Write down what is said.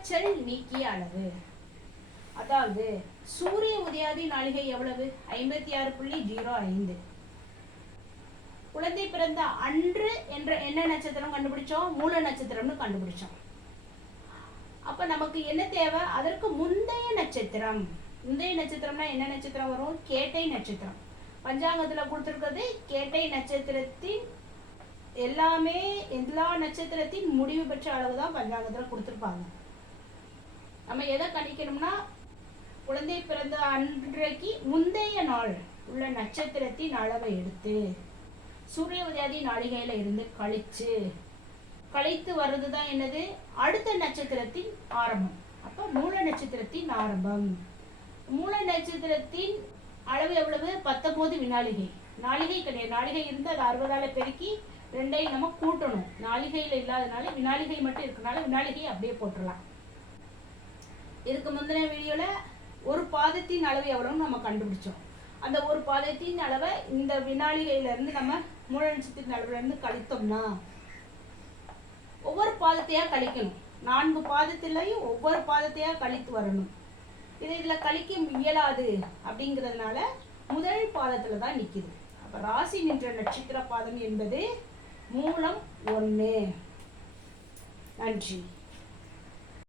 குறைச்சல் நீக்கிய அளவு. அதாவது சூரிய உதயாதி நாளிகை எவ்வளவு? ஐம்பத்தி ஆறு புள்ளி ஜீரோ ஐந்து. குழந்தை பிறந்த அன்று என்ற என்ன நட்சத்திரம் கண்டுபிடிச்சோம்? மூல நட்சத்திரம்னு கண்டுபிடிச்சோம். அப்ப நமக்கு என்ன தேவை? அதற்கு முந்தைய நட்சத்திரம். முந்தைய நட்சத்திரம்னா என்ன நட்சத்திரம் வரும்? கேட்டை நட்சத்திரம். பஞ்சாங்கத்துல கொடுத்துருக்கிறது கேட்டை நட்சத்திரத்தின் எல்லாமே எல்லா நட்சத்திரத்தின் முடிவு பெற்ற அளவு தான் பஞ்சாங்கத்துல கொடுத்துருப்பாங்க. நம்ம எதை கணிக்கணும்னா குழந்தை பிறந்த அன்றைக்கு முந்தைய நாள் உள்ள நட்சத்திரத்தின் அளவை எடுத்து சூரிய உதயாதி நாளிகையில இருந்து கழிச்சு கழித்து வர்றது தான் என்னது? அடுத்த நட்சத்திரத்தின் ஆரம்பம். அப்போ மூல நட்சத்திரத்தின் ஆரம்பம். மூல நட்சத்திரத்தின் அளவு எவ்வளவு? பத்தொம்போது வினாளிகை. நாளிகை கிடையாது. நாளிகை இருந்து அது அறுபதால் பெருக்கி ரெண்டையும் நம்ம கூட்டணும். நாளிகையில் இல்லாதனால வினாளிகை மட்டும் இருக்கனால வினாளிகை அப்படியே போட்டுடலாம் இதுக்கு முந்தின வீடியோல ஒரு பாதத்தின் அளவு எவ்வளோன்னு நம்ம கண்டுபிடிச்சோம். அந்த ஒரு பாதத்தின் அளவை இந்த வினாளிகையில இருந்து நம்ம மூல நட்சத்திரத்தின் அளவுலேருந்து கழித்தோம்னா ஒவ்வொரு பாதத்தையா கழிக்கணும். நான்கு பாதத்திலையும் ஒவ்வொரு பாதத்தையா கழித்து வரணும். இது இதுல கழிக்க இயலாது அப்படிங்கிறதுனால முதல் பாதத்தில் தான் நிக்குது. அப்ப ராசி நின்ற நட்சத்திர பாதம் என்பது மூலம் ஒண்ணு. நன்றி.